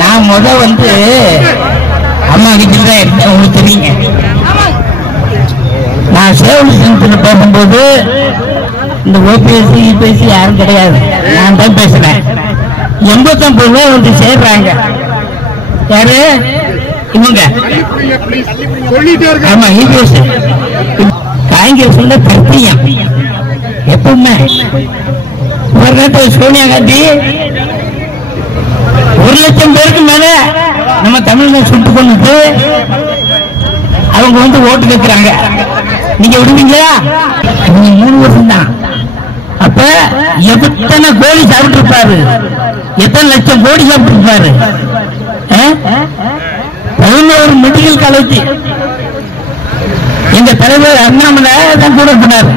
நான் வந்து அம்மா கிட்ட தான் இருந்தேன். உங்களுக்கு தெரியுங்க, நான் சேவல் சென்டரில் பேசும்போது இந்த ஓபிஎஸ் இபிஎஸ் யாரும் கிடையாது, நான் தான் பேசுறேன். 89 ரூபா வந்து சேர்றாங்க. யாரு இவங்க? ஆமா, இபிஎஸ். காங்கிரஸ் கத்தியம் எப்பவுமே ஒரு நேரத்தில் சோனியா காந்தி 1,00,000 பேருக்கு மேல நம்ம தமிழ்ல சுட்டு கொண்டு அவங்க ஓட்டு கேட்கிறாங்க. நீங்க விடுவீங்களா? 3 வருஷம் தான். அப்ப எத்தனை கோடி சாப்பிட்டு இருப்பாரு, எத்தனை லட்சம் கோடி சாப்பிட்டு இருப்பாரு. 11 மெடிக்கல் காலேஜ் எங்க தலைவர் அண்ணாமலை தான் கூட போனார்.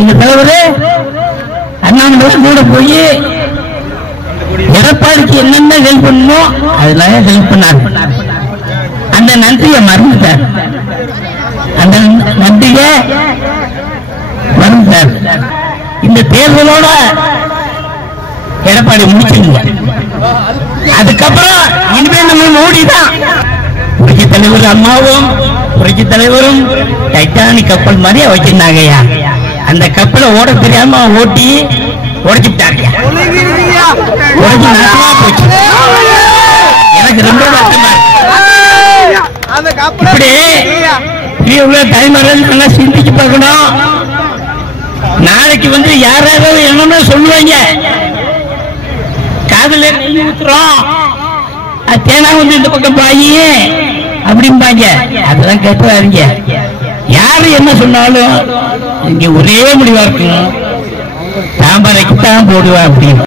எங்க தலைவர் அண்ணாமலை கூட போய் எடப்பாடிக்கு என்னென்ன ஹெல்ப் பண்ணணுமோ அதெல்லாம் ஹெல்ப் பண்ணார். அந்த நன்றியை மறந்துட்டார், அந்த நன்றியை மறந்துட்டார். இந்த தேர்தலோட எடப்பாடி முடிச்சிருங்க. அதுக்கப்புறம் இனிமே நம்ம மோடி தான். புரட்சி தலைவர் அம்மாவும் புரட்சி தலைவரும் டைட்டானிக் கப்பல் மாதிரி வச்சிருந்தாங்கய்யா. அந்த கப்பலை ஓட தெரியாம ஓட்டி உடைச்சுட்டாங்க. போச்சு. எனக்கு ரொம்ப வருத்தமா இப்படி சிந்திச்சு பார்க்கணும். நாளைக்கு யாராவது என்னன்னு சொல்லுவாங்க, காதல நெய் ஊத்துறோம், தேனா இந்த பக்கம் பாயி அப்படிம்பாங்க. அதெல்லாம் கேட்பாருங்க. யாரு என்ன சொன்னாலும் இங்க ஒரே முடிவா இருக்கணும், தாம்பரைக்கு தான் போடுவா அப்படின்னு.